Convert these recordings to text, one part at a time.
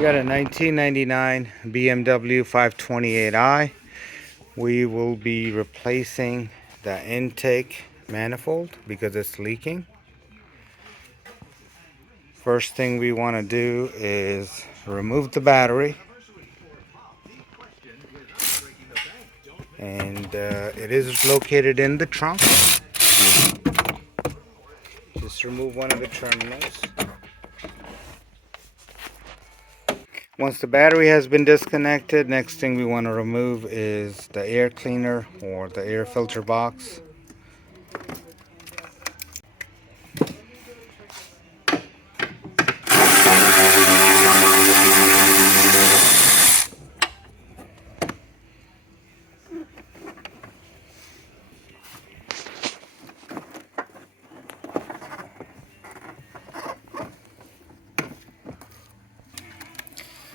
We got a 1999 BMW 528i. We will be replacing the intake manifold because it's leaking. First thing we want to do is remove the battery. And it is located in the trunk. Just remove one of the terminals. Once the battery has been disconnected, next thing we want to remove is the air cleaner or the air filter box.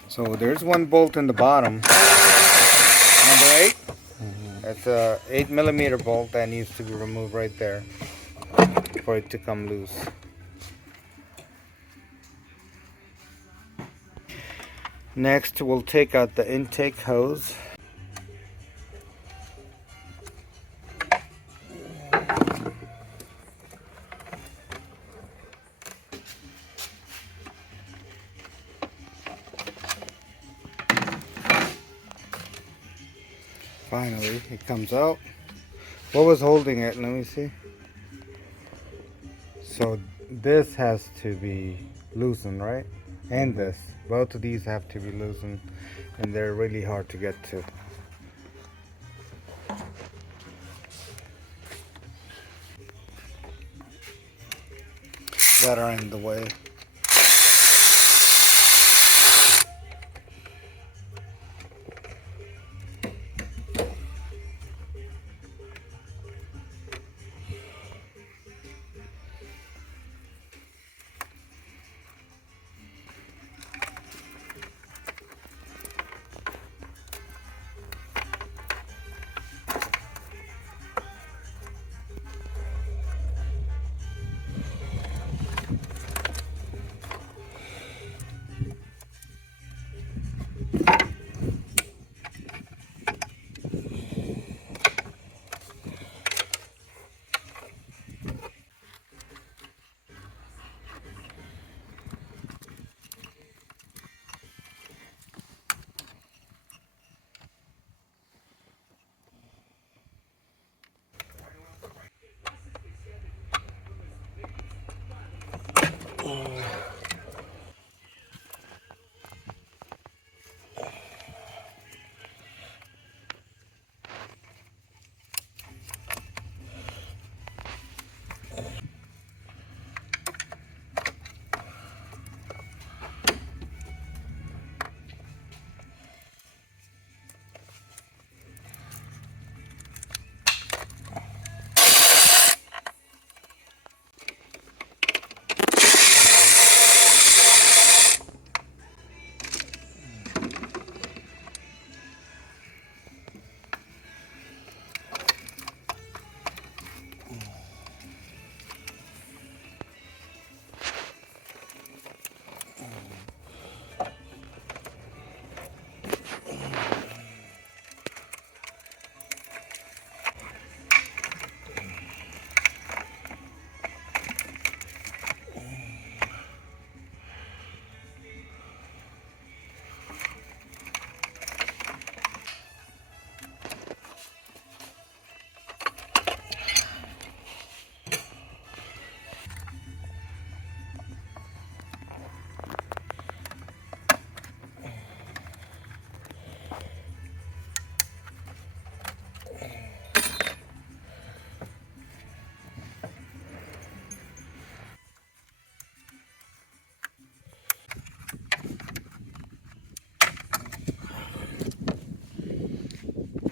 So there's one bolt in the bottom, number 8. That's a 8mm bolt that needs to be removed right there for it to come loose. Next, we'll take out the intake hose. Finally, it comes out. What was holding it? Let me see. So this has to be loosened, right? And this. Both of these have to be loosened, and they're really hard to get to. That are in the way.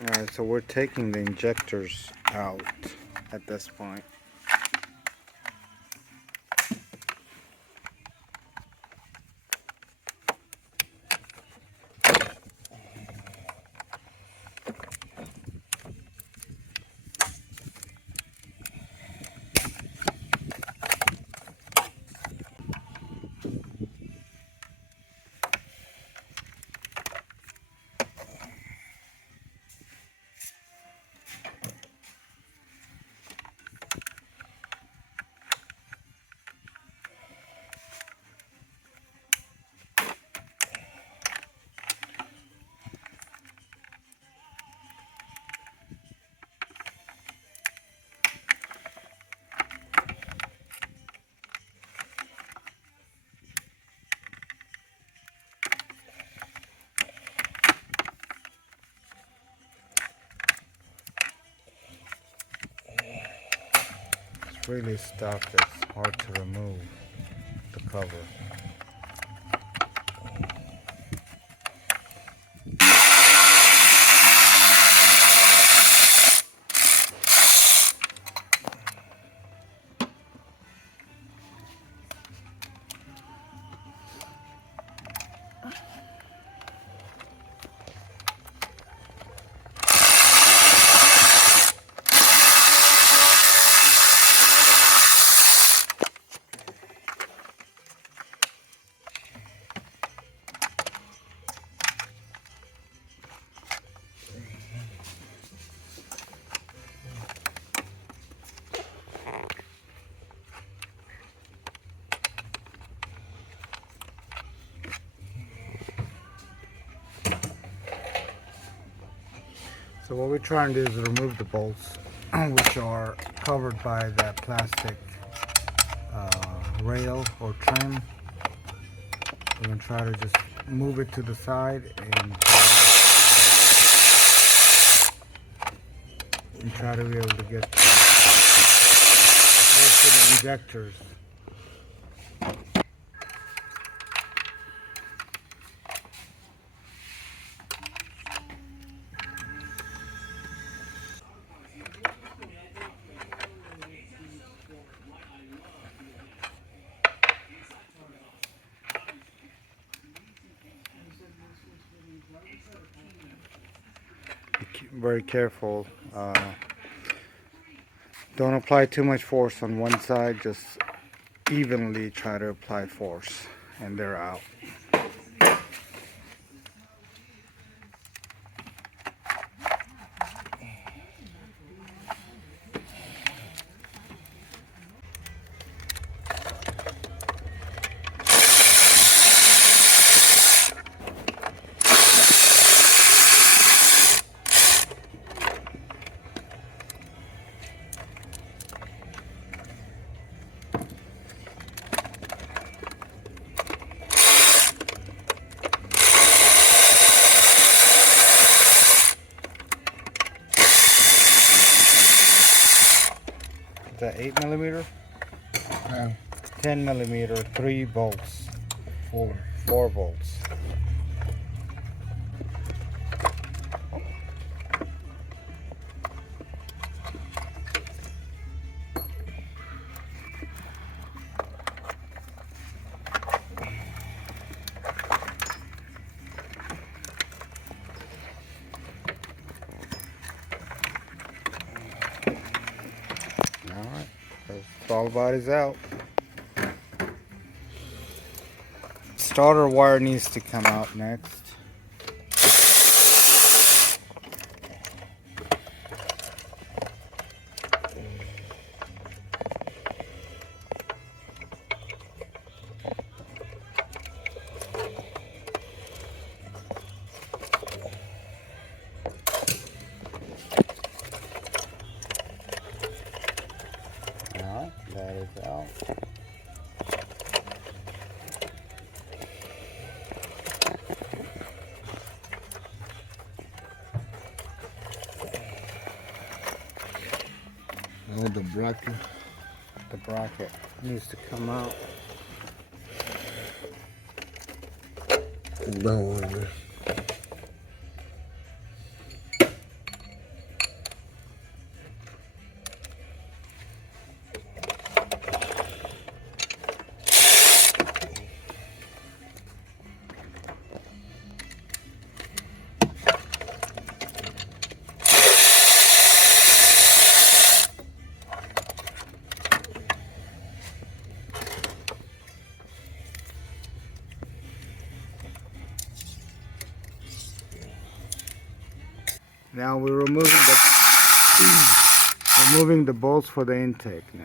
Alright, so we're taking the injectors out at this point. really stuff that's hard to remove the cover. So what we're trying to do is remove the bolts which are covered by that plastic rail or trim. We're going to try to just move it to the side and try to be able to get most of the injectors. Very careful. Don't apply too much force on one side, just evenly try to apply force and they're out. Is that 8mm? 10mm, 3 bolts. 4 bolts. Alright, throttle body's out. Starter wire needs to come out next. That is out. Oh, the bracket. The bracket needs to come out. That one there. Now we're removing the bolts for the intake now.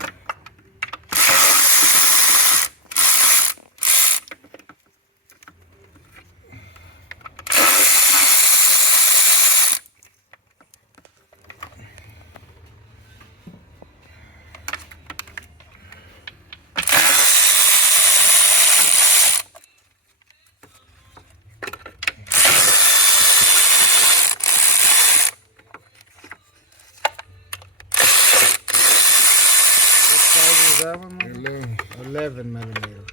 11. 11 millimeter.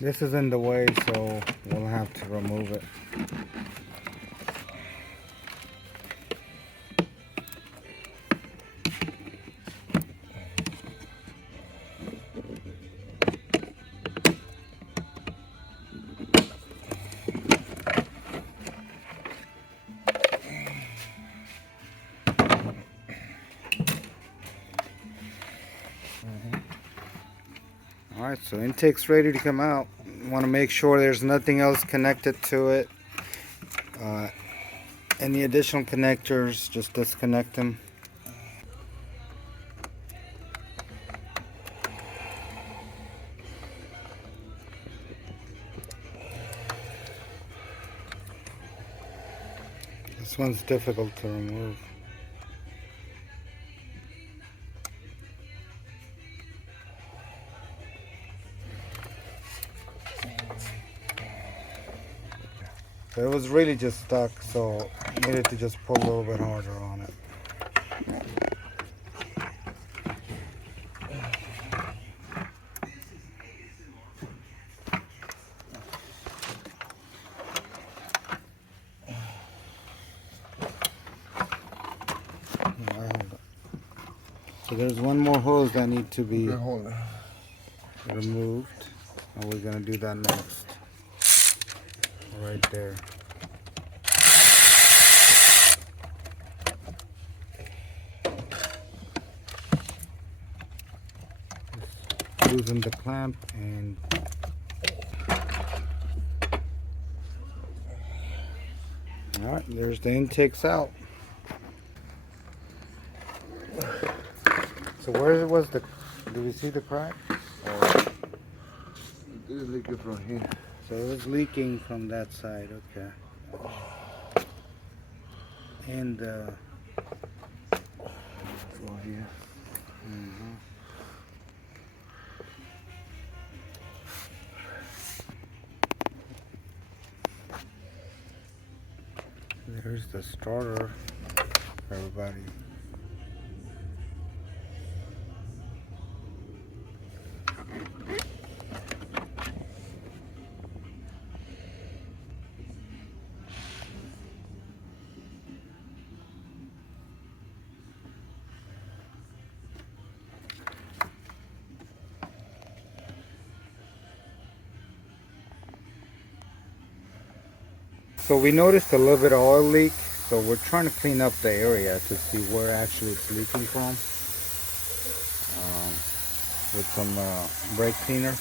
This is in the way, so we'll have to remove it. Alright, so intake's ready to come out. You want to make sure there's nothing else connected to it. Any additional connectors, just disconnect them. This one's difficult to remove. So it was really just stuck, so I needed to just pull a little bit harder on it. So there's one more hose that needs to be removed, and we're gonna do that next. Right there. Just loosen the clamp and alright, there's the intakes out. So where was the, do we see the crack? It's leaking from here. So it was leaking from that side, okay. And From here. There's the starter for everybody. So we noticed a little bit of oil leak, so we're trying to clean up the area to see where actually it's leaking from with some brake cleaner.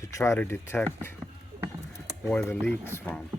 To try to detect where the leak's from.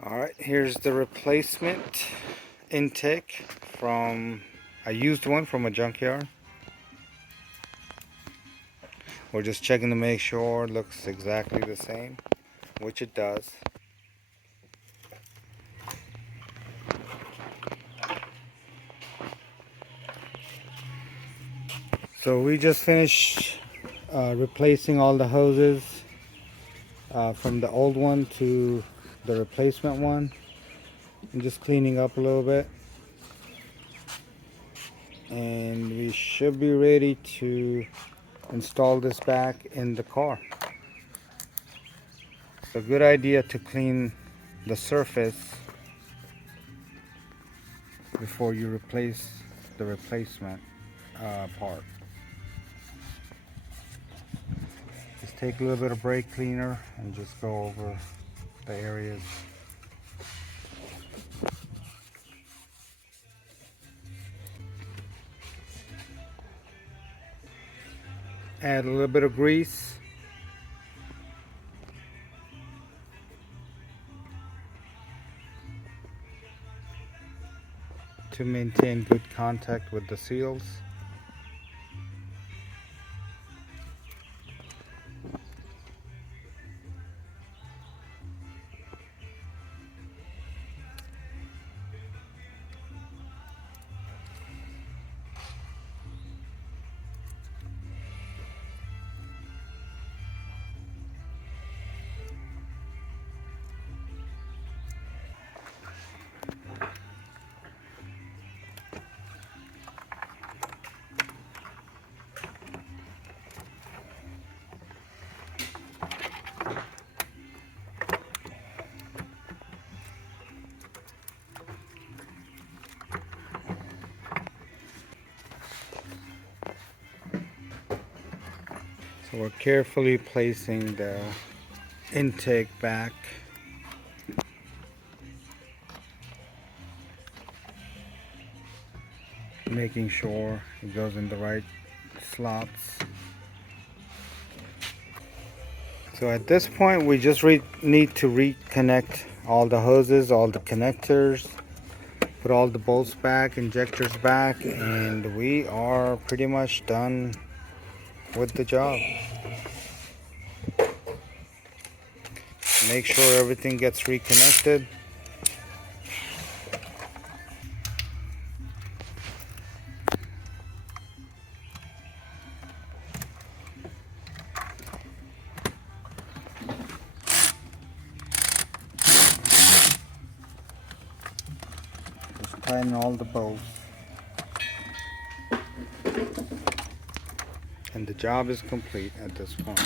Alright, here's the replacement intake from, I used one from a junkyard. We're just checking to make sure it looks exactly the same, which it does. So we just finished replacing all the hoses from the old one to the replacement one. I'm just cleaning up a little bit. And we should be ready to install this back in the car. It's a good idea to clean the surface before you replace the replacement part. Just take a little bit of brake cleaner and just go over the areas. Add a little bit of grease. To maintain good contact with the seals. So we're carefully placing the intake back. Making sure it goes in the right slots. So at this point we just need to reconnect all the hoses, all the connectors, put all the bolts back, injectors back, and we are pretty much done with the job. Make sure everything gets reconnected. Just tighten all the bolts. And the job is complete at this point.